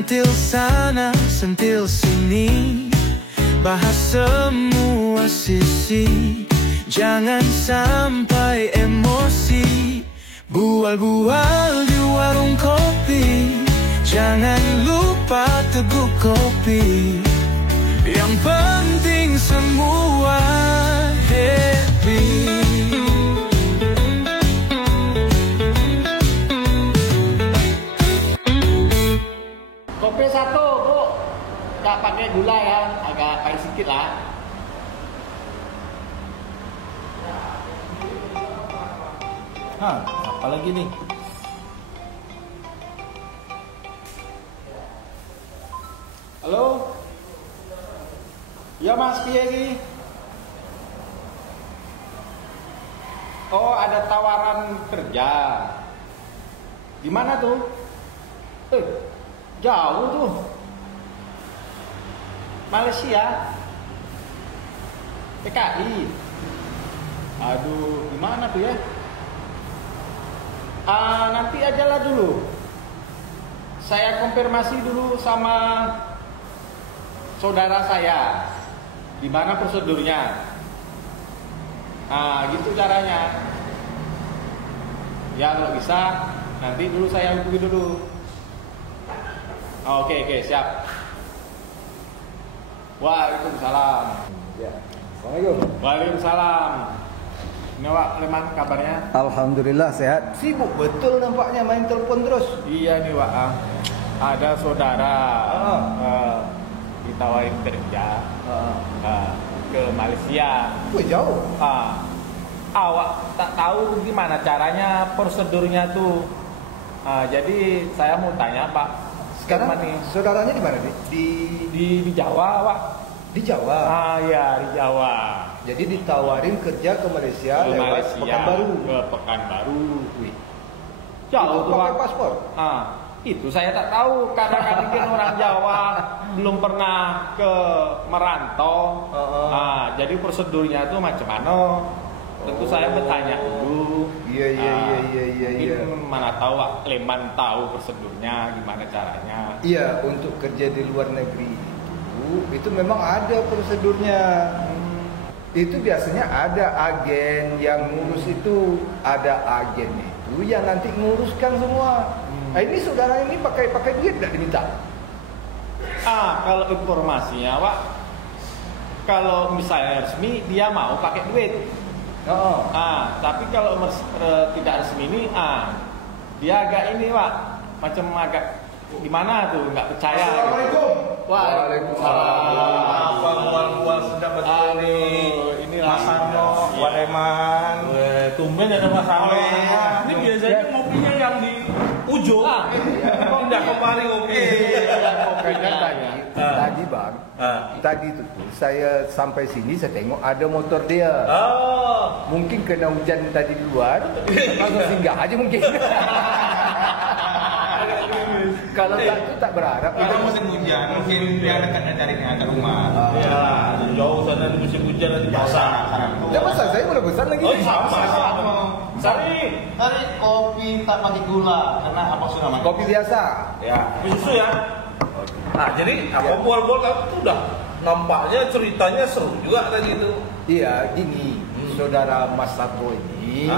Sentil sana, sentil sini, bahas semua sisi. Jangan sampai emosi, bual-bual di warung kopi. Jangan lupa teguk kopi. Yang penting semua happy. Kopi satu, Bu. Nggak pakai gula ya, agak pahit sedikit lah. Apa lagi nih? Halo? Ya Mas, piye iki? Oh, ada tawaran kerja. Di mana tuh? Jauh tuh. Malaysia. PKI. Aduh, gimana tuh ya? Nanti ajalah dulu. Saya konfirmasi dulu sama saudara saya. Gimana prosedurnya? Gitu caranya. Ya kalau bisa nanti dulu saya hubungi dulu. Oke, siap. Waalaikumsalam. Ya. Assalamualaikum. Waalaikumsalam. Ini Wak Leman kabarnya? Alhamdulillah sehat. Sibuk betul nampaknya main telepon terus. Iya nih Wak. Ada saudara ditawarin kerja ke Malaysia. Wih, jauh. Awak tak tahu gimana caranya, prosedurnya tuh. Jadi saya mau tanya Pak. Sekarang nih? saudaranya di mana nih? Di Jawa, Pak. Di Jawa. Ya di Jawa. Jadi ditawarin kerja ke Malaysia Ke lewat Malaysia, Pekanbaru. ke Pekanbaru. Wih. Jauh Itu tuh pakai Pak. paspor. Itu saya tak tahu karena kan mungkin orang Jawa belum pernah ke merantau. Jadi prosedurnya tuh macam mana? Tentu saya bertanya dulu. Iya. Mungkin mana tahu Pak Leman tahu prosedurnya gimana caranya. Iya, untuk kerja di luar negeri itu memang ada prosedurnya. Itu biasanya ada agen yang ngurus itu, ada agen itu yang nanti nguruskan semua. Ini saudara ini pakai duit tidak diminta? Kalau informasinya Pak, kalau misalnya resmi dia mau pakai duit. Tapi kalau tidak resmi ini, dia agak ini Pak, macam agak gimana tuh, nggak percaya. Assalamualaikum. Waalaikumsalam. Apa mual-mual sedap betul nih. Ini Mas Arno, Iya. Wak Leman. Tumben ada Mas Arno. Ini biasanya ngopinya yang di ujung. Pindah ke mari ngopi. Tadi Bang, tadi tuh saya sampai sini saya tengok ada motor dia. Mungkin kena hujan tadi di luar, langsung singgah aja mungkin. Kalau tak berharap. Karena musim hujan, mungkin dia dekatnya carinya ke rumah. Ya, jauh sana di musim hujan nanti basah. Ya masa saya mulai besar lagi. Oh, sama. Sari Kopi tak pakai gula, karena apa sudah makan? Kopi biasa. ya, susu ya. Jadi apa bual-bual kamu tuh udah nampaknya ceritanya seru juga tadi itu. Iya, gini, saudara Mas Sato ini.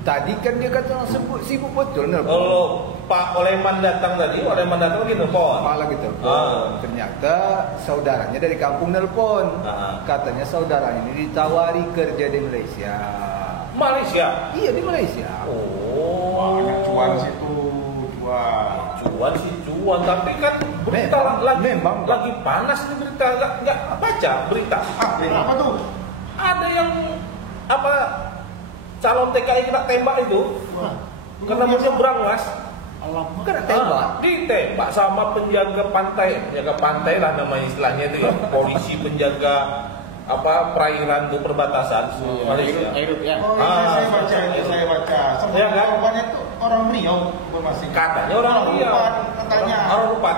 Tadi kan dia kata sibuk betul nelpon. Kalau Pak Oleman datang tadi, Oleman datang gitu, Pak. Malah gitu. Ternyata saudaranya dari kampung nelpon. Katanya saudara ini ditawari kerja di Malaysia. Malaysia. Iya, di Malaysia. Banyak cuan situ, Cuan, tapi kan berita memang lagi panas nih berita, nggak baca berita. Apa tuh? Ada yang calon TKI kena tembak itu karena menyeberang Mas. Kena tembak. Ditembak sama penjaga pantai lah namanya istilahnya itu ya. Polisi penjaga perairan itu perbatasan Malaysia. Ya. Saya baca. Ya kan? Korbannya tuh orang Riau masing. Katanya orang Riau. Katanya. Orang lupa.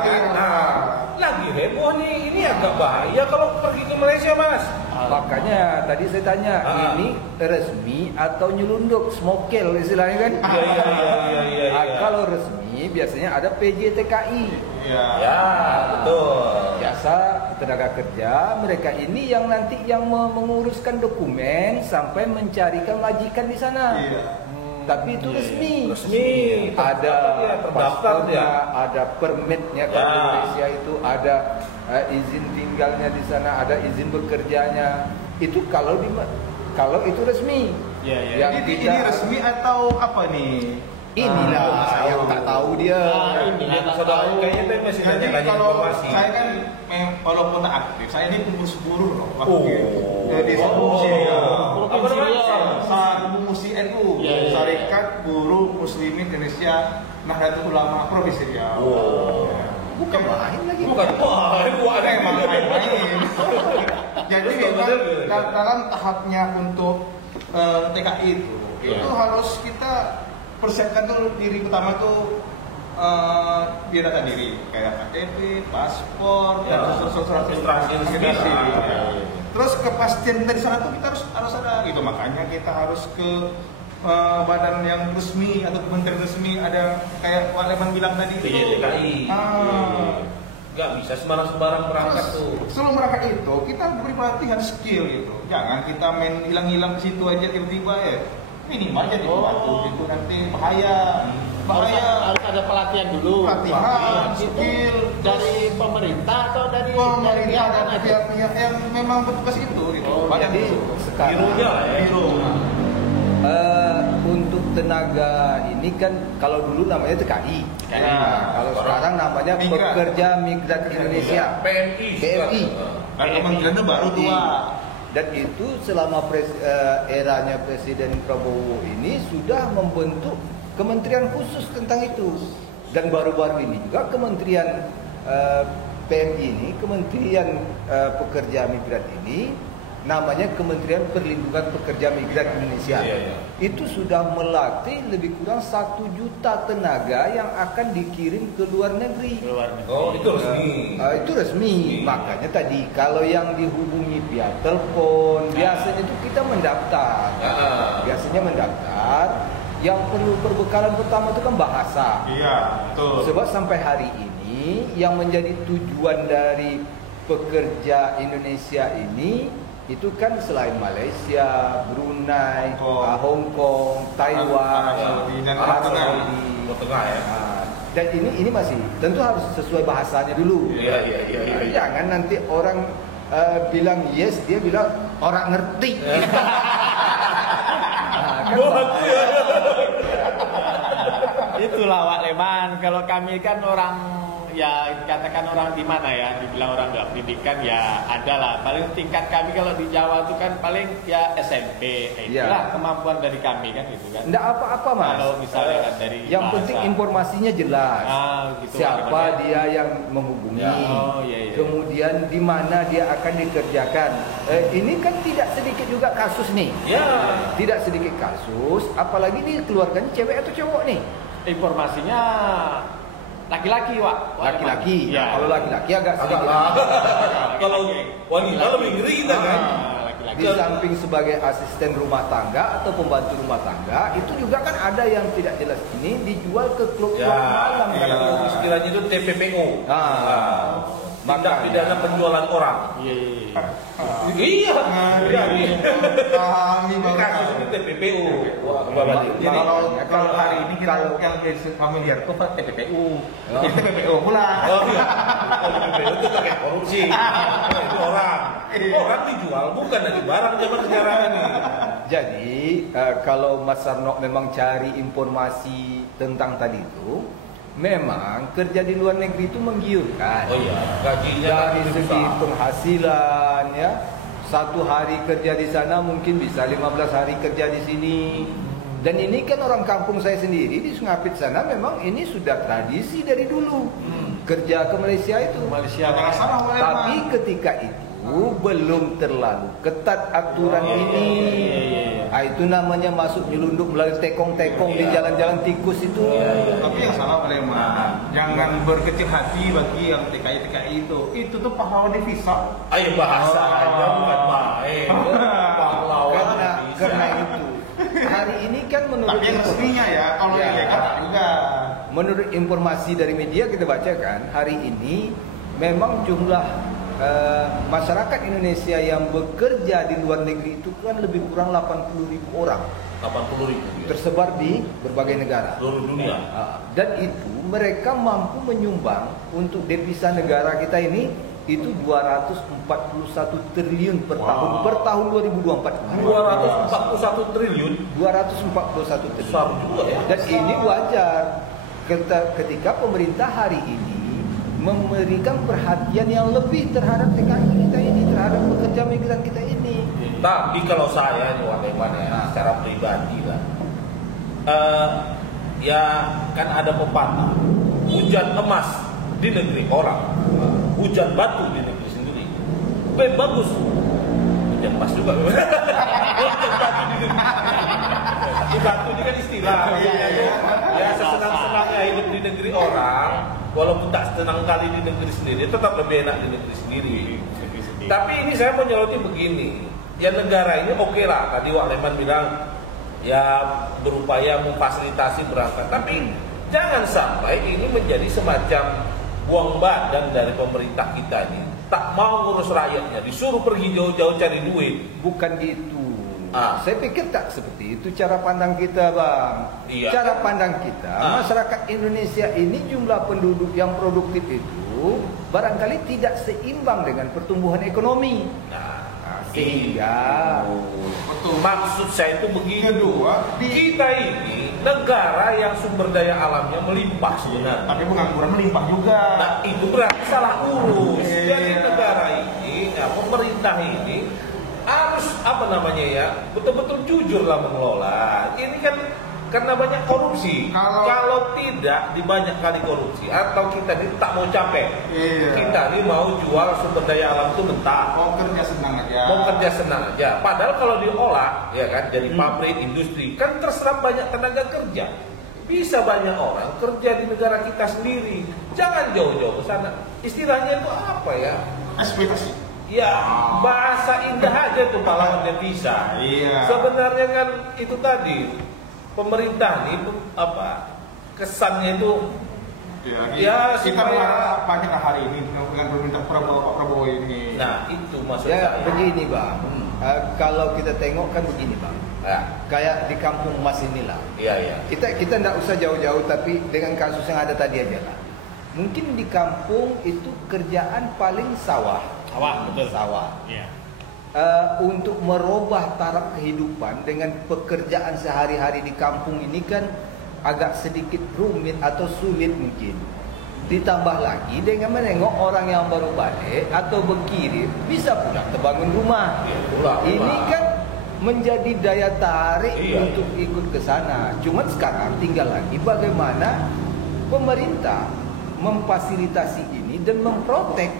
Lagi heboh nih, ini agak bahaya kalau pergi ke Malaysia Mas. Makanya tadi saya tanya, ini resmi atau nyelundup, smokel istilahnya kan? Iya. Kalau resmi biasanya ada PJTKI. Iya. Ya, betul. Jasa tenaga kerja, mereka ini yang nanti yang menguruskan dokumen sampai mencarikan majikan di sana. Iya. Tapi itu resmi. Terdaftar dia, Ada terdaftar paspornya, dia. ada permitnya kalau Ya. Indonesia itu ada izin tinggalnya di sana, ada izin bekerjanya. Itu kalau itu resmi. Iya. Yang Ini tidak resmi atau apa nih? inilah yang tak tahu dia. Ini dia tak Saudara tahu. kayaknya itu masih Jadi nanya kalau informasi. saya kan walaupun aktif, saya ini pengurus buruh loh. Oh. Jadi provinsi ya. Provinsi Riau. Provinsi NU, Iya. Syarikat Buruh Muslimin Indonesia Nahdlatul Ulama Provinsi Riau. Bukan main lagi. Bukan main, Emang main-main. Jadi memang Bener. dalam tahapnya untuk TKI itu harus kita persiapkan dulu diri pertama tuh dia data diri kayak KTP, paspor, dan surat registrasi administrasi. segala. Terus kepastian dari sana tuh kita harus ada gitu, makanya kita harus ke badan yang resmi atau kementerian resmi, ada kayak Pak Leman bilang tadi itu. PJTKI. Nggak bisa sembarang-sembarang berangkat Terus, tuh. sebelum berangkat itu kita beri pelatihan skill gitu. Jangan kita main hilang-hilang ke situ aja tiba-tiba ya. Minimal jadi waktu itu nanti bahaya. Harus ada pelatihan dulu. Pelatihan, Itu skill, dari pemerintah atau dari Pemerintah dan aja? pihak-pihak yang memang bertugas itu gitu. Jadi sekarang Birunya lah ya. Biro. untuk tenaga ini kan kalau dulu namanya TKI. Nah, kalau sekarang namanya Migran. Pekerja Migran Indonesia. PMI. PMI. Dan kementerian itu baru tua. Dan itu selama eranya Presiden Prabowo ini sudah membentuk kementerian khusus tentang itu. Dan baru-baru ini juga Kementerian PMI ini, Kementerian Pekerja Migran ini namanya Kementerian Perlindungan Pekerja Migran Indonesia. Iya. Itu sudah melatih lebih kurang 1 juta tenaga yang akan dikirim ke luar negeri. Oh, itu resmi. Itu resmi. Makanya tadi kalau yang dihubungi via telepon, biasanya itu kita mendaftar. Biasanya mendaftar. Yang perlu perbekalan pertama itu kan bahasa. Iya, betul. Sebab sampai hari ini yang menjadi tujuan dari pekerja Indonesia ini itu kan selain Malaysia, Brunei, Hong Kong, Taiwan, Arab Saudi, dan Arab Tengah. Saudi. Tengah ya. Dan ini masih tentu harus sesuai bahasanya dulu. Iya. Jangan nanti orang bilang yes, dia bilang orang ngerti. Itulah Wak Leman. Kalau kami kan orang ya katakan orang di mana ya, dibilang orang nggak pendidikan ya ada lah. Paling tingkat kami kalau di Jawa itu kan paling ya SMP. Itulah kemampuan dari kami kan itu kan. Nggak apa-apa Mas. Kalau misalnya kan dari yang bahasa. penting informasinya jelas. Gitu, Siapa Pak, dia yang menghubungi. Iya. Kemudian di mana dia akan dikerjakan. Ini kan tidak sedikit juga kasus nih. Ya. Tidak sedikit kasus, apalagi ini keluarganya cewek atau cowok nih? Informasinya laki-laki, Wak. Laki-laki. Ya. Kalau laki-laki agak sedikit. Kalau wanita lebih ngeri kita kan. Laki-laki. Di samping sebagai asisten rumah tangga atau pembantu rumah tangga, itu juga kan ada yang tidak jelas ini dijual ke klub Ya, malam kadang-kadang. istilahnya itu TPPO. Tindak pidana penjualan orang. Iya. Iya. Kami Ini kasus itu TPPO. kalau hari ini kita yang familiar tuh Pak TPPU. TPPU pula. Oh iya. Kalau TPPO itu pakai korupsi. Itu orang. Orang dijual bukan dari barang zaman sekarang ini. Jadi kalau Mas Sarno memang cari informasi tentang tadi itu, memang kerja di luar negeri itu menggiurkan. Oh iya, gajinya Dari kan segi besar. penghasilan ya. 1 hari kerja di sana mungkin bisa 15 hari kerja di sini. Dan ini kan orang kampung saya sendiri di Sungapit sana memang ini sudah tradisi dari dulu. Kerja ke Malaysia itu. Jangan salah oleh Tapi ketika itu belum terlalu ketat aturan ini. Itu namanya masuk nyelundup melalui tekong-tekong di jalan-jalan tikus itu. Tapi yang salah oleh jangan berkecil hati bagi yang TKI itu. Itu tuh pahlawan devisa. Ayo bahasa aja bukan main. Tapi yang resminya ya, kalau Ya. ilegal tak juga. Menurut informasi dari media kita bacakan hari ini memang jumlah masyarakat Indonesia yang bekerja di luar negeri itu kan lebih kurang 80.000 orang 80.000 tersebar di berbagai negara. seluruh dunia. Dan itu mereka mampu menyumbang untuk devisa negara kita ini itu 241 triliun per tahun 2024. 241 triliun 241 triliun. besar juga ya. Dan ini wajar ketika pemerintah hari ini memberikan perhatian yang lebih terhadap TKI kita ini, terhadap pekerja migran kita ini. Tapi kalau saya ini bagaimana ya, secara pribadi lah, ya kan ada pepatah, hujan emas di negeri orang, hujan batu di negeri sendiri. Bagus, hujan emas juga. Hujan batu di negeri. Tapi batu ini kan istilah. Ya sesenang-senangnya hidup di negeri orang, walaupun tak senang kali di negeri sendiri, tetap lebih enak di negeri sendiri. Tapi ini saya mau nyoroti begini, ya negara ini oke lah. Tadi Wak Leman bilang ya berupaya memfasilitasi berangkat, tapi jangan sampai ini menjadi semacam buang badan dari pemerintah kita ini. Tak mau ngurus rakyatnya, disuruh pergi jauh-jauh cari duit. Bukan gitu. Saya pikir tak seperti itu cara pandang kita, Bang. Iya. Cara pandang kita, masyarakat Indonesia ini jumlah penduduk yang produktif itu barangkali tidak seimbang dengan pertumbuhan ekonomi. Sehingga betul, maksud saya itu begini. Kedua, Kita ini negara yang sumber daya alamnya melimpah sebenarnya. tapi pengangguran melimpah juga. Nah itu berarti salah urus. Iya. Jadi negara ini, ya, pemerintah ini harus betul-betul jujur lah mengelola. Ini kan karena banyak korupsi. Kalau tidak di banyak kali korupsi atau kita ini tak mau capek, kita ini mau jual sumber daya alam itu mentah. Mau kerja senang aja. Padahal kalau diolah, ya kan, jadi pabrik, industri, kan terserap banyak tenaga kerja. Bisa banyak orang kerja di negara kita sendiri. Jangan jauh-jauh ke sana. Istilahnya itu apa ya? Eksploitasi. Ya, bahasa indah aja tuh pahlawan devisa. Iya. Sebenarnya kan itu tadi pemerintah nih kesannya itu Ya, kita supaya- berharap banyak hari ini dengan pemerintah Pak Prabowo ini. Nah, itu maksud ya saya. begini, Bang. Kalau kita tengok kan begini, Bang. Ya, Kayak di kampung Mas inilah. iya. Kita tidak usah jauh-jauh, tapi dengan kasus yang ada tadi aja lah. Mungkin di kampung itu kerjaan paling sawah. Sawah. Iya. Untuk merubah taraf kehidupan dengan pekerjaan sehari-hari di kampung ini kan agak sedikit rumit atau sulit mungkin. Ditambah lagi dengan menengok orang yang baru balik atau berkirim bisa pula terbangun rumah. Iya, pula. Ini kan menjadi daya tarik Iya, untuk ikut ke sana. Cuma sekarang tinggal lagi bagaimana pemerintah memfasilitasi ini dan memprotek,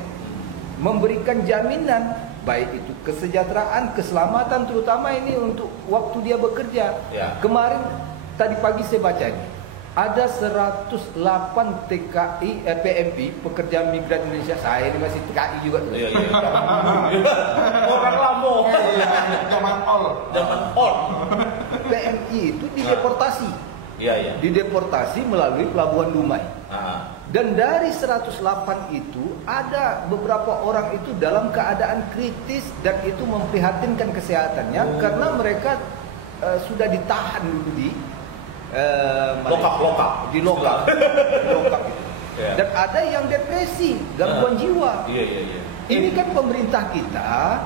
memberikan jaminan baik itu kesejahteraan, keselamatan, terutama ini untuk waktu dia bekerja. Ya. Kemarin tadi pagi saya baca ini ada 108 TKI PMI pekerja migran Indonesia. Saya ini masih TKI juga tuh. Iya. Orang lama. Zaman all. PMI itu dideportasi. Iya. Dideportasi melalui Pelabuhan Dumai. Ah. Dan dari 108 itu ada beberapa orang itu dalam keadaan kritis dan itu memprihatinkan kesehatannya karena mereka sudah ditahan dulu di Lokap. di lokap itu. Ya. Dan ada yang depresi, gangguan jiwa. Iya. Ini kan pemerintah kita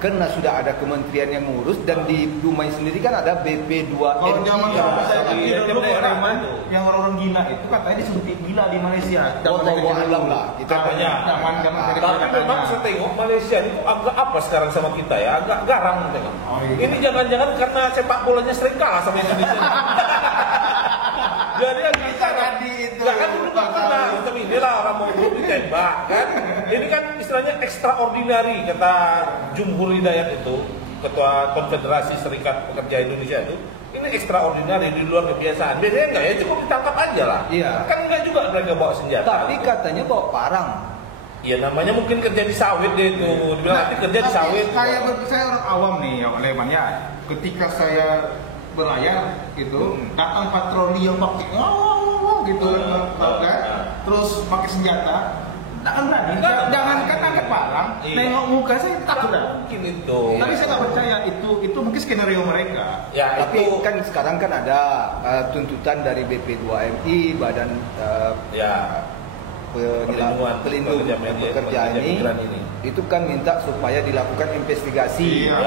karena sudah ada kementerian yang ngurus dan di Dumai sendiri kan ada BP2 Kalau zaman saya Iya, kira dulu daerah orang itu. yang orang gila itu katanya disuntik gila di Malaysia. Wallahu a'lam lah. Katanya. Zaman saya Tapi memang saya tengok Malaysia ini kok agak apa sekarang sama kita ya, agak garang tengok. Oh, iya. Ini jangan-jangan karena sepak bolanya sering kalah sama Indonesia. Jadi yang kita tadi itu. Nggak, kan dulu nggak pernah sistem inilah orang mau dulu ditembak kan. Ini kan istilahnya extraordinary kata Jumhur Hidayat itu, Ketua Konfederasi Serikat Pekerja Indonesia itu. Ini extraordinary di luar kebiasaan. Biasanya enggak ya, cukup ditangkap aja lah. Iya. Kan enggak juga mereka bawa senjata. Tapi katanya bawa parang. Ya namanya mungkin kerja di sawit dia itu. Dibilang nanti kerja di sawit. Saya orang awam nih, Leman ya. Ketika saya berlayar gitu, datang patroli yang pakai gitu kan, terus pakai senjata, tak berani. Jangankan angkat barang, nengok muka saya takut dah. Mungkin itu. Tapi saya tak percaya itu mungkin skenario mereka. Ya, Tapi itu kan sekarang kan ada tuntutan dari BP2MI, Badan Pelindung Pekerja ini, itu kan minta supaya dilakukan investigasi. Iya,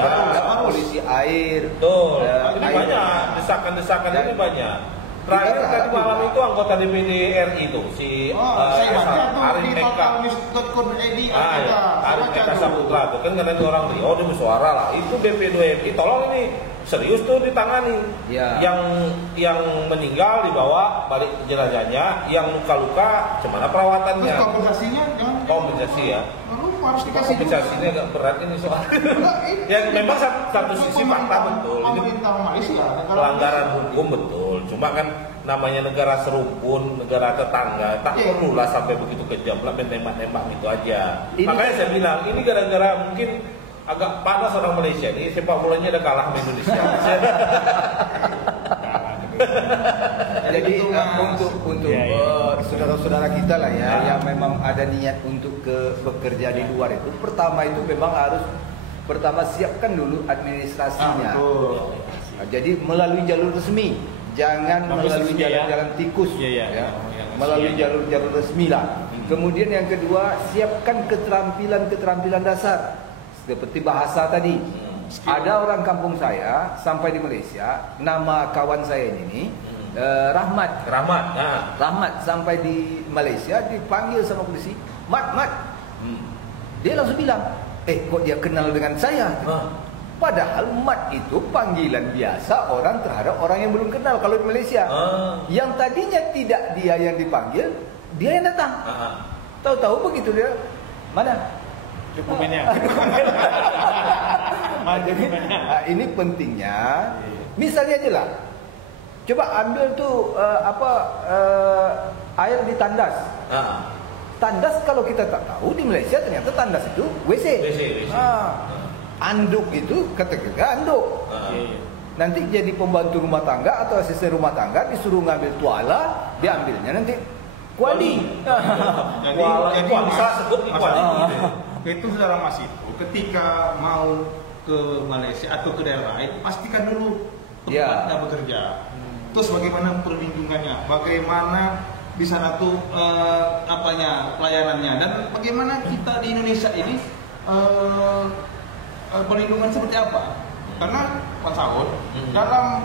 Polisi air. betul. Ini air. banyak desakan-desakan Dan- ini banyak. Terakhir Kita tadi malam juga. itu anggota DPD RI itu si Saya baca tuh Arif di Eka. totalnews.co.id Ya, Arif Eka Saputra itu kan karena itu orang Rio dia bersuara lah. Itu BP2MI tolong ini serius tuh ditangani. Ya. Yang meninggal dibawa balik jenazahnya, yang luka-luka gimana Terus perawatannya? kompensasinya jangan Kompensasi ya. Lalu harus dikasih Kompensasi ini agak berat ini soal. Ya memang satu sisi fakta betul. Ini Pemerintah Malaysia pelanggaran hukum betul. Cuma kan namanya negara serupun, negara tetangga, tak perlulah sampai begitu kejam lah main tembak-tembak gitu aja. Makanya saya bilang ini gara-gara mungkin agak panas orang Malaysia ini sepak bolanya udah kalah sama Indonesia. Jadi Itu, Mas. untuk saudara-saudara kita lah ya yang memang ada niat untuk bekerja di luar itu, pertama itu memang harus siapkan dulu administrasinya. betul. Nah, jadi melalui jalur resmi, jangan Melalui melalui resmi, ya. jalan-jalan tikus, Iya, iya. ya. Yang Melalui resmi, jalur-jalur resmi lah. Kemudian yang kedua, siapkan keterampilan dasar seperti bahasa tadi. Ada orang kampung saya sampai di Malaysia, nama kawan saya ini Rahmat. Rahmat sampai di Malaysia dipanggil sama polisi, Mat. Dia langsung bilang, kok dia kenal dengan saya? Padahal Mat itu panggilan biasa orang terhadap orang yang belum kenal kalau di Malaysia. Yang tadinya tidak dia yang dipanggil, dia yang datang. Tahu-tahu begitu dia, mana? Dokumennya. Jadi ini pentingnya. Misalnya aja lah, coba ambil tuh air di tandas. Tandas kalau kita tak tahu di Malaysia ternyata tandas itu WC. Anduk itu kata-kata anduk. Nanti jadi pembantu rumah tangga atau asisten rumah tangga disuruh ngambil tuala, diambilnya nanti kuali. Jadi kuasa sebut kuali. Itu saudara Mas itu ketika mau ke Malaysia atau ke daerah lain, pastikan dulu tempatnya bekerja. Terus bagaimana perlindungannya, bagaimana di sana tuh pelayanannya, dan bagaimana kita di Indonesia ini perlindungan seperti apa? Karena Pak Saud dalam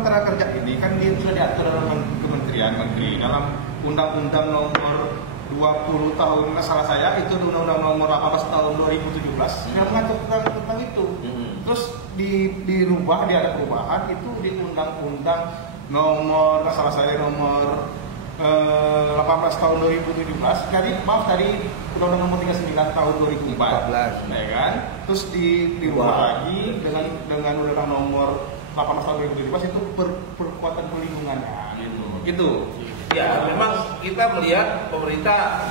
tenaga kerja ini kan dia sudah diatur dalam kementerian menteri dalam Undang-Undang nomor 20 tahun, salah saya itu Undang-Undang nomor 18 tahun 2017 yang mengatur tentang itu. Terus dirubah, ada perubahan itu di Undang-Undang nomor, salah saya nomor 18 tahun 2017 dari Undang-Undang nomor 39 tahun 2014, ya kan? Terus dirubah lagi dengan Undang-Undang nomor 18 tahun 2017 itu perkuatan perlindungannya gitu. Ya, memang kita melihat pemerintah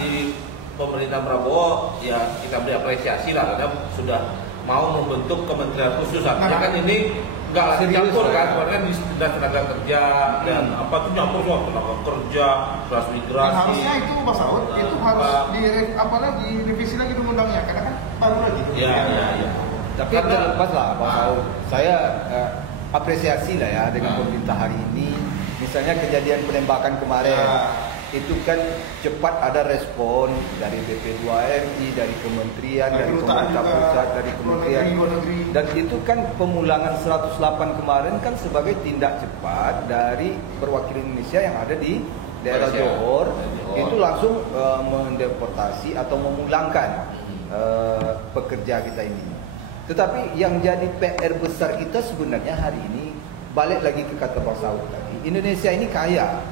Prabowo ya kita beri apresiasi lah karena sudah mau membentuk kementerian khusus. Artinya kan ini nggak campur kan, kemarin kan di tenaga kerja dan apa tuh nyampur semua tenaga kerja, transmigrasi. Harusnya itu Pak Saud itu harus direvisi lagi undang-undangnya karena kan baru lagi. Iya. Tapi terlepas lah Pak Saud, saya apresiasi lah ya dengan pemerintah hari ini. Misalnya kejadian penembakan kemarin, itu kan cepat ada respon dari BP2MI, dari kementerian, dari pemerintah pusat, dari kementerian. Dan itu kan pemulangan 108 kemarin kan sebagai tindak cepat dari perwakilan Indonesia yang ada di daerah Johor. Itu langsung mendeportasi atau memulangkan pekerja kita ini. Tetapi yang jadi PR besar kita sebenarnya hari ini, balik lagi ke kata Pak Saud tadi, Indonesia ini kaya,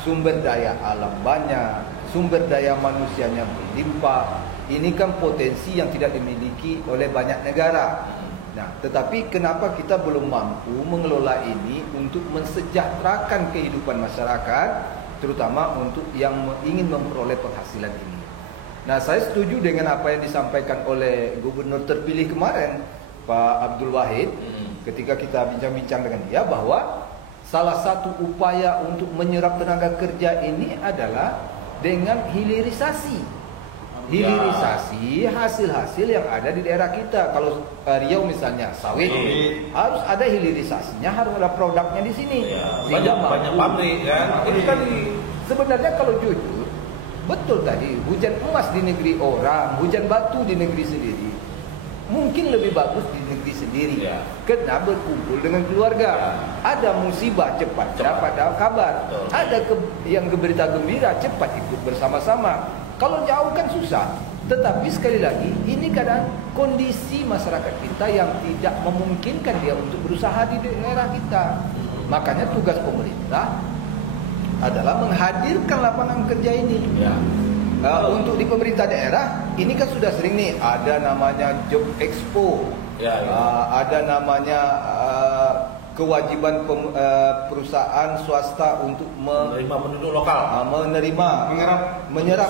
sumber daya alam banyak, sumber daya manusianya berlimpah. Ini kan potensi yang tidak dimiliki oleh banyak negara. Nah, tetapi kenapa kita belum mampu mengelola ini untuk mensejahterakan kehidupan masyarakat, terutama untuk yang ingin memperoleh penghasilan ini. Nah, saya setuju dengan apa yang disampaikan oleh Gubernur terpilih kemarin, Pak Abdul Wahid, ketika kita bincang-bincang dengan dia bahwa salah satu upaya untuk menyerap tenaga kerja ini adalah dengan hilirisasi. Hilirisasi hasil-hasil yang ada di daerah kita. Kalau Riau misalnya sawit, harus ada hilirisasinya, harus ada produknya di sini. Banyak pabrik kan. Ini kan sebenarnya kalau jujur, betul tadi, hujan emas di negeri orang, hujan batu di negeri sendiri, mungkin lebih bagus di negeri sendiri. Karena berkumpul dengan keluarga. Ada musibah cepat dapat kabar. Ada yang berita gembira cepat ikut bersama-sama. Kalau jauh kan susah. Tetapi sekali lagi, ini kadang kondisi masyarakat kita yang tidak memungkinkan dia untuk berusaha di daerah kita. Makanya tugas pemerintah adalah menghadirkan lapangan kerja ini. Untuk di pemerintah daerah, ini kan sudah sering nih, ada namanya Job Expo, ada namanya kewajiban perusahaan swasta untuk menerima penduduk lokal, menyerap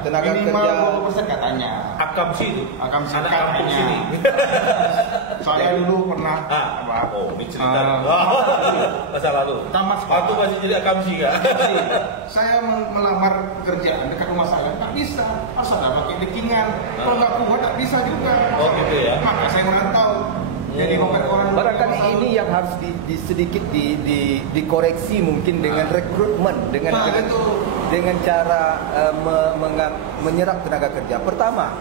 tenaga kerja. 50% katanya. Akamsi itu, Akamsi anak kampung sini. Saya dulu pernah. Ini cerita masa lalu. Tamat waktu masih jadi akamsi ya. Saya melamar pekerjaan dekat rumah saya, tak bisa. Harus ada pakai dekingan. Kalau nggak kuat, tak bisa juga. Oh gitu ya. Maka saya merantau. Jadi orang barangkali ini yang harus sedikit dikoreksi mungkin dengan rekrutmen, dengan cara menyerap tenaga kerja. Pertama,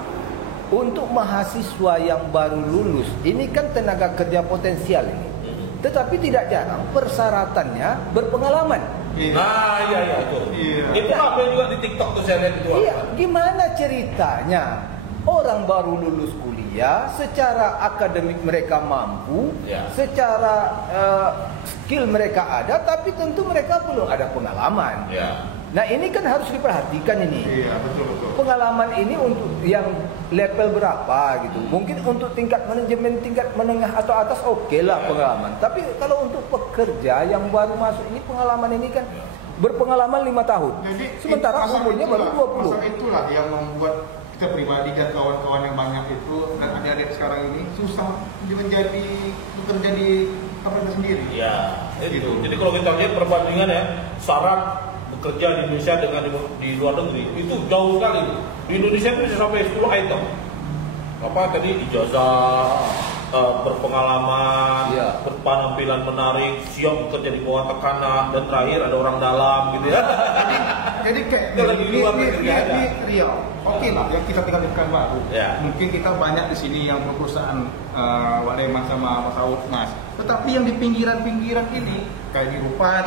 untuk mahasiswa yang baru lulus, ini kan tenaga kerja potensial ini. Tetapi tidak jarang persyaratannya berpengalaman. Iya itu. Itu apa juga di TikTok tuh saya lihat itu. Iya, gimana ceritanya? Orang baru lulus kuliah, secara akademik mereka mampu, secara skill mereka ada, tapi tentu mereka belum ada pengalaman. Nah ini kan harus diperhatikan ini. Iya, betul. Pengalaman ini untuk yang level berapa gitu. Mungkin untuk tingkat manajemen, tingkat menengah atau atas oke lah pengalaman. Tapi kalau untuk pekerja yang baru masuk ini, pengalaman ini kan berpengalaman 5 tahun. Jadi, sementara umurnya baru 20. Masalah itulah yang membuat kita pribadi dan kawan-kawan yang banyak itu dan adik-adik sekarang ini susah bekerja di pemerintah sendiri. Ya, itu. Jadi kalau kita lihat perbandingan ya, syarat bekerja di Indonesia dengan di luar negeri itu jauh sekali. Di Indonesia itu bisa sampai 10 item. Apa tadi ijazah, berpengalaman, berpenampilan menarik, siap bekerja di bawah tekanan, dan terakhir ada orang dalam gitu ya. Jadi kayak di Riau, oke lah yang kita tinggal di Pekanbaru. Mungkin kita banyak di sini yang perusahaan Wak Leman sama Mas Saud, Mas. Tetapi yang di pinggiran-pinggiran ini kayak di Rupan,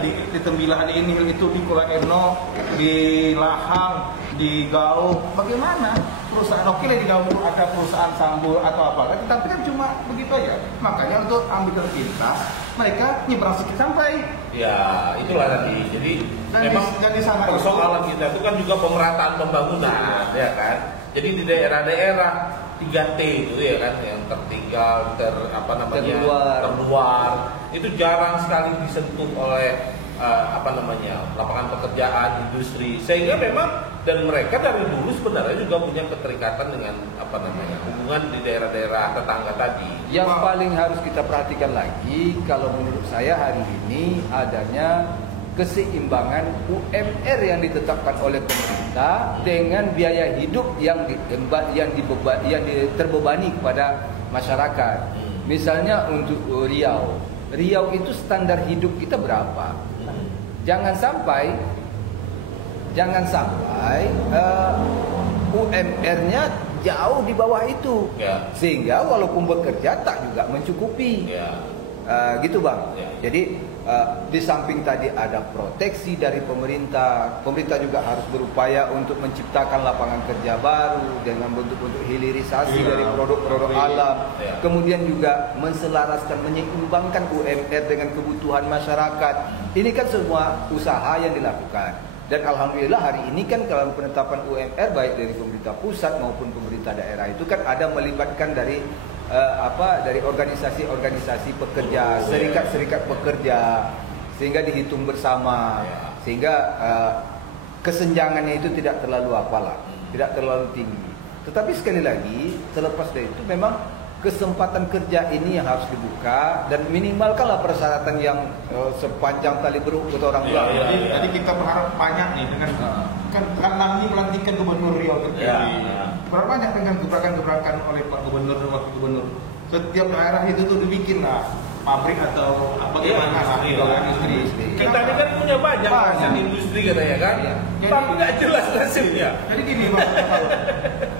di Tembilahan ini, itu di Kuala Erno, di Lahang, di Gau, bagaimana perusahaan oke lah di Gau ada perusahaan sambul atau apa, tapi kan cuma begitu aja. Makanya untuk ambil pintas mereka nyebrang sedikit sampai. Ya itulah tadi. Jadi memang di sana persoalan kita itu kan juga pemerataan pembangunan, ya kan. Jadi di daerah-daerah 3T itu ya kan, yang tertinggal, terluar, itu jarang sekali disentuh oleh lapangan pekerjaan, industri, sehingga memang dan mereka dari dulu sebenarnya juga punya keterikatan dengan hubungan di daerah-daerah tetangga tadi. Yang paling harus kita perhatikan lagi, kalau menurut saya hari ini adanya keseimbangan UMR yang ditetapkan oleh pemerintah dengan biaya hidup yang terbebani kepada masyarakat. Misalnya untuk Riau itu standar hidup kita berapa? Jangan sampai UMR-nya jauh di bawah itu, sehingga walaupun bekerja tak juga mencukupi. Gitu Bang. Jadi di samping tadi ada proteksi dari pemerintah juga harus berupaya untuk menciptakan lapangan kerja baru dengan bentuk-bentuk hilirisasi dari produk-produk alam. Kemudian juga menselaraskan, menyeimbangkan UMR dengan kebutuhan masyarakat. Ini kan semua usaha yang dilakukan. Dan alhamdulillah hari ini kan dalam penetapan UMR baik dari pemerintah pusat maupun pemerintah daerah itu kan ada melibatkan dari organisasi-organisasi pekerja, serikat-serikat pekerja, sehingga dihitung bersama, sehingga kesenjangannya itu tidak terlalu tidak terlalu tinggi. Tetapi sekali lagi, terlepas dari itu memang kesempatan kerja ini yang harus dibuka dan minimalkanlah persyaratan yang sepanjang tali beruk kata orang bilang. Jadi kita berharap banyak nih dengan kan Namni melantikkan Gubernur Riau terpilih. Berapa banyak dengan gebrakan-gebrakan oleh Pak Gubernur dan Wakil Gubernur. Setiap daerah itu tuh dibikin lah pabrik atau bagaimana lah industri. Kita ini kan punya banyak kawasan industri katanya kan, tapi nggak jelas nasibnya. Jadi gini Bang,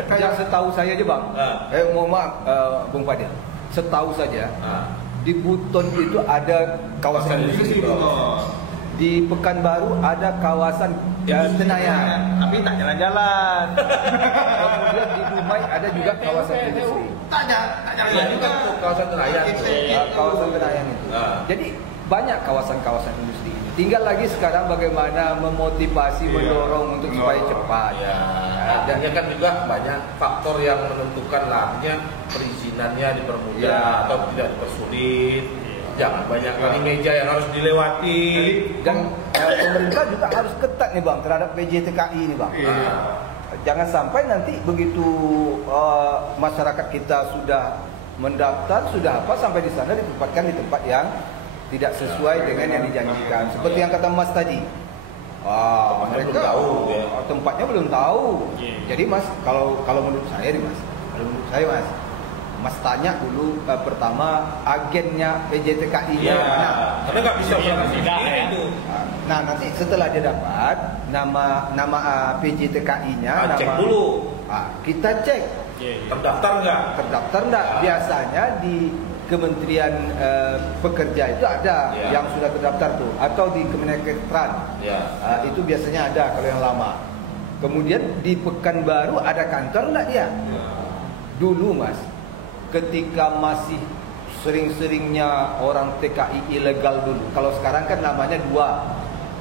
Kayak setahu saya aja Bang, mohon maaf Bung Fadil, setahu saja di Buton itu ada kawasan industri. Di Pekanbaru ada kawasan Senayan, tapi tak jalan-jalan. kemudian di Dumai ada juga kawasan industri. Tak jalan juga Kawasan Senayan. Kawasan Senayan itu. Jadi banyak kawasan-kawasan industri ini. Tinggal lagi sekarang bagaimana memotivasi, mendorong untuk supaya cepat. Dan kan juga banyak faktor yang menentukan lahnya perizinannya dipermudah atau tidak dipersulit. Jangan banyak kali meja yang harus dilewati. Dan pemerintah juga harus ketat nih Bang terhadap PJTKI ini Bang. Jangan sampai nanti begitu masyarakat kita sudah mendaftar, sudah apa, sampai di sana ditempatkan di tempat yang tidak sesuai dengan yang dijanjikan. Seperti yang kata Mas tadi. Mereka belum tahu, tempatnya belum tahu. Jadi Mas, kalau menurut saya nih Mas, Mas tanya dulu pertama agennya PJTKI-nya mana? Karena nggak bisa sendiri itu. Nah nanti setelah dia dapat nama PJTKI-nya, Cek dulu. Kita cek Terdaftar nggak? Biasanya di Kementerian Pekerja itu ada yang sudah terdaftar tuh, atau di Kementerian itu biasanya ada kalau yang lama. Kemudian di Pekanbaru ada kantor nggak dia? Dulu Mas, ketika masih sering-seringnya orang TKI ilegal dulu. Kalau sekarang kan namanya dua.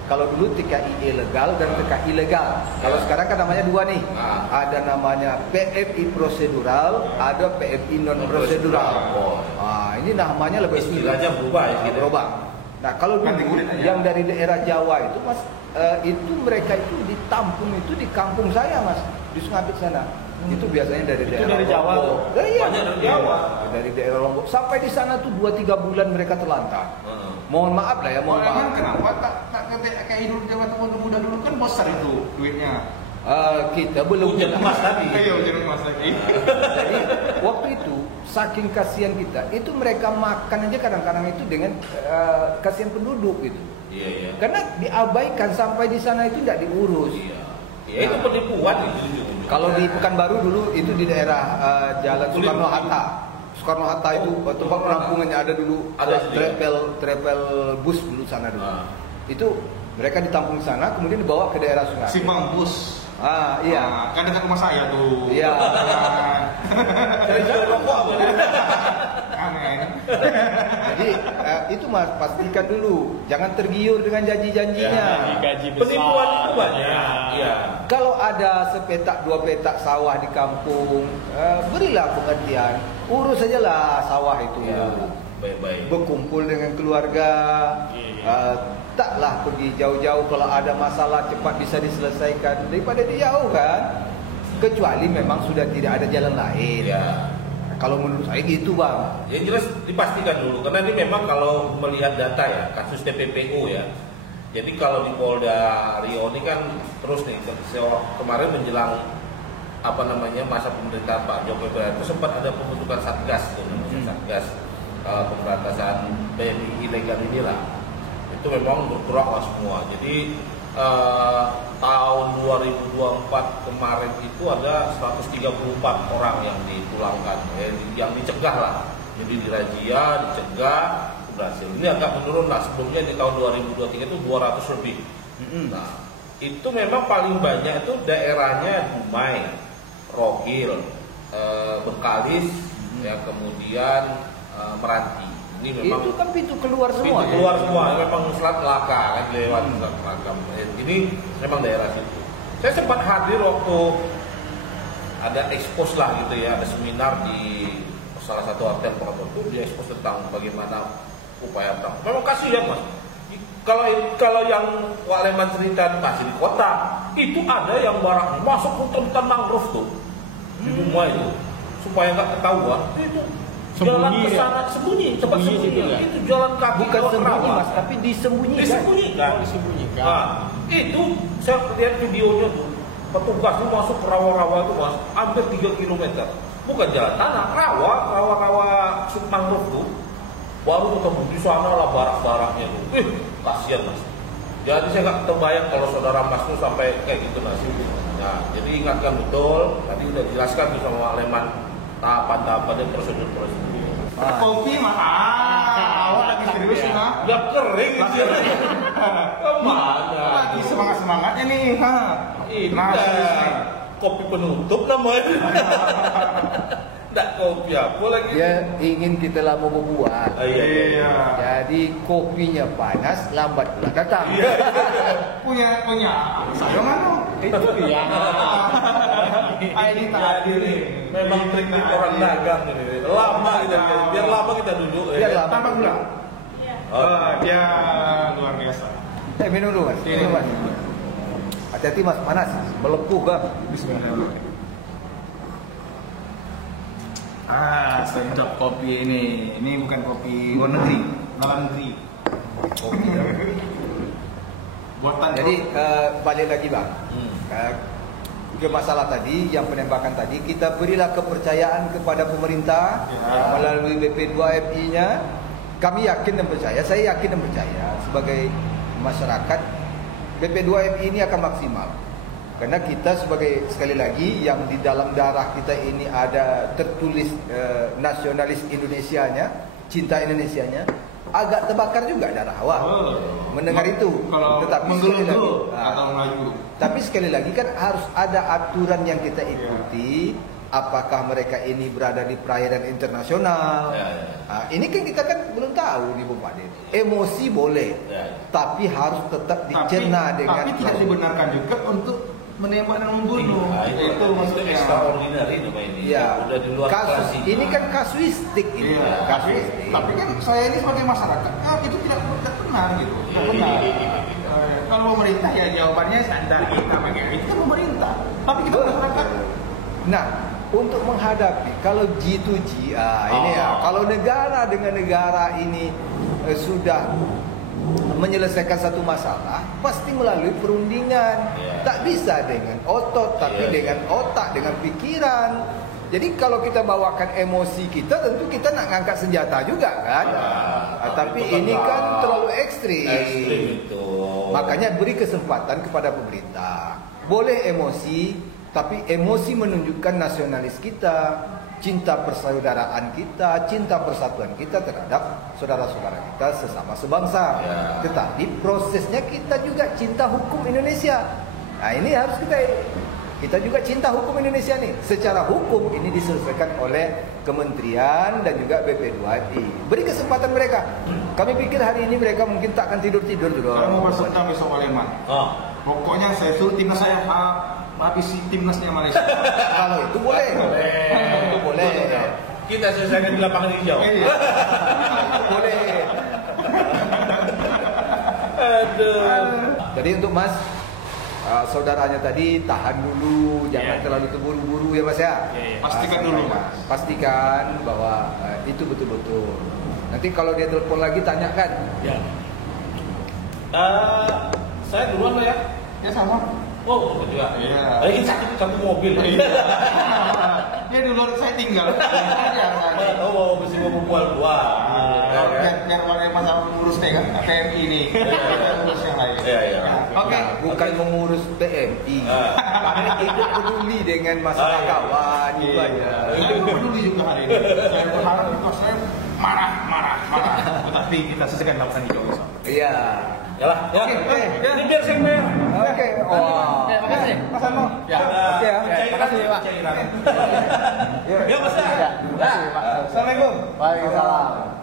Kalau dulu TKI ilegal dan TKI legal. Kalau sekarang kan namanya dua nih. Ada namanya PFI prosedural, ada PFI non prosedural. Ini namanya lebih istilahnya berubah. Nah, kalau dulu yang dari daerah Jawa itu Mas, itu mereka itu ditampung itu di kampung saya Mas, di Sungabit sana. Itu biasanya dari daerah Jawa. Banyak dari Jawa. Dari daerah Lombok. Sampai di sana tuh 2-3 bulan mereka terlantar. Mohon maaf lah ya, mohon maaf. Kenapa tak kayak dulu zaman muda dulu kan besar itu duitnya. Kita belum Hujan emas tadi. Hujan emas lagi. Jadi waktu itu saking kasihan kita, itu mereka makan aja kadang-kadang itu dengan kasihan penduduk gitu. Iya. Karena diabaikan sampai di sana itu tidak diurus. Iya, itu penipuan itu. Kalau di Pekanbaru dulu itu di daerah Jalan Soekarno Hatta itu tempat penampungannya ada dulu, ada travel bus dulu sana dulu. Itu mereka ditampung di sana, kemudian dibawa ke daerah Sungai. Simpang bus. Iya. Kan dekat rumah saya tuh. Iya. Dari rokok apa nih? Jadi itu Mas, pastikan dulu, jangan tergiur dengan janji-janjinya. Gaji besar. Penipuan itu banyak. Iya. Kalau ada sepetak 2 petak sawah di kampung, berilah pengertian, urus sajalah sawah itu. Baik-baik. Berkumpul dengan keluarga, taklah pergi jauh-jauh. Kalau ada masalah cepat bisa diselesaikan daripada dijauh kan. Kecuali memang sudah tidak ada jalan lain. Kalau menurut saya gitu Bang. Yang jelas dipastikan dulu, karena ini memang kalau melihat data ya, kasus TPPU ya. Jadi kalau di Polda Riau ini kan terus nih, kemarin menjelang masa pemerintahan Pak Jokowi itu sempat ada pembentukan satgas, satgas pemberantasan BNI ilegal inilah. Itu memang bergerak semua. Jadi tahun 2024 kemarin itu ada 134 orang yang dipulangkan, yang dicegah lah. Jadi dirazia, dicegah, berhasil. Ini agak menurun lah, sebelumnya di tahun 2023 itu 200 lebih. Nah, itu memang paling banyak itu daerahnya Dumai, Rogil, Bengkalis, ya, kemudian Meranti. Ini memang itu kan pintu keluar semua. Pintu keluar semua, memang Selat Melaka kan lewat Selat Melaka. Ini memang daerah situ. Saya sempat hadir waktu ada ekspos lah gitu ya, ada seminar di salah satu hotel itu, dia ekspos tentang bagaimana upaya perang. Memang kasihan Mas. Kalau yang Waleman cerita masih di kota, itu ada yang barang masuk hutan mangrove tuh di rumah itu supaya nggak ketahuan. Itu jalan Sembunyi ke ya? sana sembunyi, tempat Sembunyi sembunyi. situ ya? Itu jalan kaki Bukan lewat sembunyi rawa. mas, tapi disembunyikan. Disembunyikan. Disembunyikan. Nah, itu saya lihat videonya tuh. Petugas itu masuk ke rawa-rawa itu mas, hampir 3 km. Bukan jalan tanah, rawa mangrove tuh. Baru ketemu di sana lah barak-baraknya tuh. Kasihan mas. Jadi saya nggak terbayang kalau saudara mas tuh sampai kayak gitu mas. Nah, jadi ingatkan betul. Tadi udah jelaskan tuh sama Leman tahapan-tahapan dan prosedur-prosedur. Kopi mah awak lagi serius sih mah. Ya kering gitu. Kemana? Lagi semangat-semangatnya nih. Ini serius nih. kopi penutup namanya. Nggak kopi apa lagi? Dia ingin kita lama berbuat. Iya. Jadi kopinya panas, lambat pula datang. Punya saya mana? Itu dia. Ini tadi nih. Memang trik-trik orang dagang ini. Lama kita, biar lama kita duduk. Biar lama. Tambah gula. Oh. Dia luar biasa. Minum dulu mas. Minum mas. Hati-hati mas, panas. Melepuh kan. Bismillahirrahmanirrahim. Sedap kopi ini. Ini bukan kopi luar negeri, dalam negeri. Kopi buatan. Jadi balik lagi bang. Ke masalah tadi, yang penembakan tadi, kita berilah kepercayaan kepada pemerintah melalui BP2FI-nya. Kami yakin dan percaya, saya yakin dan percaya sebagai masyarakat BP2FI ini akan maksimal. Karena kita sebagai, sekali lagi, yang di dalam darah kita ini ada tertulis nasionalis Indonesianya, cinta Indonesianya, agak terbakar juga darah awak mendengar itu. Kalau Tetapi menggelung atau maju. tapi sekali lagi kan harus ada aturan yang kita ikuti. Apakah mereka ini berada di perairan internasional? Ini kan kita kan belum tahu di Bupati. Emosi boleh, tapi harus tetap dicerna dengan. Tapi tidak dibenarkan juga untuk menembak dan membunuh. Itu maksudnya extraordinary nama ini. Ya, Udah di luar kasus kelas ini kan kasuistik ini. Iya, Kasuistik. tapi kan saya ini sebagai masyarakat, itu tidak benar gitu. Tidak benar. Kalau pemerintah ya jawabannya standar kita pakai itu kan pemerintah. Tapi kita masyarakat. Nah, untuk menghadapi kalau G2G, ini ya, kalau negara dengan negara ini sudah menyelesaikan satu masalah, pasti melalui perundingan. Tak bisa dengan otot, tapi dengan otak, dengan pikiran. Jadi kalau kita bawakan emosi kita, tentu kita nak ngangkat senjata juga kan. Tapi ini kan terlalu ekstrim. itu. Makanya beri kesempatan kepada pemerintah. Boleh emosi, tapi emosi menunjukkan nasionalis kita, cinta persaudaraan kita, cinta persatuan kita terhadap saudara-saudara kita sesama sebangsa. Tetapi prosesnya kita juga cinta hukum Indonesia. Nah ini harus kita juga cinta hukum Indonesia nih. Secara hukum ini diselesaikan oleh kementerian dan juga BP2FI. Beri kesempatan mereka. Kami pikir hari ini mereka mungkin tak akan tidur-tidur dulu. Saya mau berserta besok Palembang. Pokoknya saya suruh timnas saya habisi timnasnya Malaysia. Kalau itu boleh. Itu boleh. Kita selesaikan di lapangan hijau. Boleh. Aduh. Jadi untuk Mas, saudaranya tadi tahan dulu, jangan terlalu terburu-buru ya Mas ya. Pastikan dulu, Mas. Pastikan bahwa itu betul-betul. Nanti kalau dia telepon lagi tanyakan. Saya duluan lah ya. Ya sama. Oh, betul juga. Iya. Ini satu mobil. Dia dulu saya tinggal. Oh, mesti mau buat dua. Biar pakai masalah mengurus PMI ini. Kita urus yang lain. Iya. Oke. Bukan mengurus PMI. Karena ikut peduli dengan masalah kawan itu aja. Saya peduli juga hari ini. Saya berharap juga saya marah. Tetapi kita selesaikan laporan hijau besok. Iya. Yalah, ya. Ini biar saya bayar. Oke. Oh. Makasih. Mas Anmo. Oke ya. Makasih Pak. Ya, Mas. Terima kasih Pak. Assalamualaikum. Waalaikumsalam.